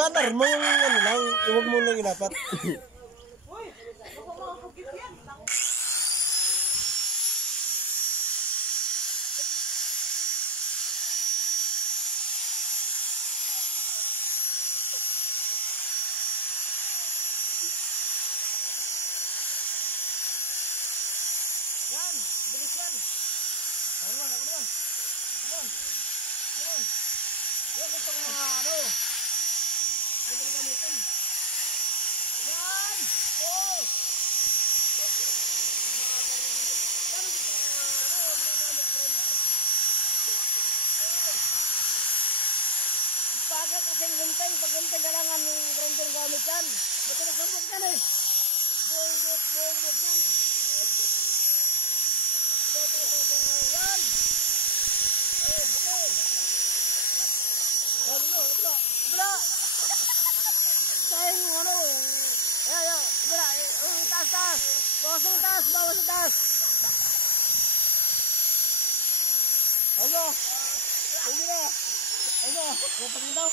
Ipaandar mo yung ano lang, huwag mo lang ilapat. Yan, bilis yan. Ako naman. Yan, gusto ko mga ano. Ito na gamitin. Yan! Oo! Yan, gusto ko mga ano, mga gamit grinder. Bagal kasing gunteng. Pag gunteng kailangan yung grinder gamit yan. Ba't nagsumbok yan eh? Buong yan. Yan! Okay! Bula! Sayang ano. Ayan. Bula. Taas. Bawas yung taas. Ayo. Huwag na. Ayo. Huwag pa daw.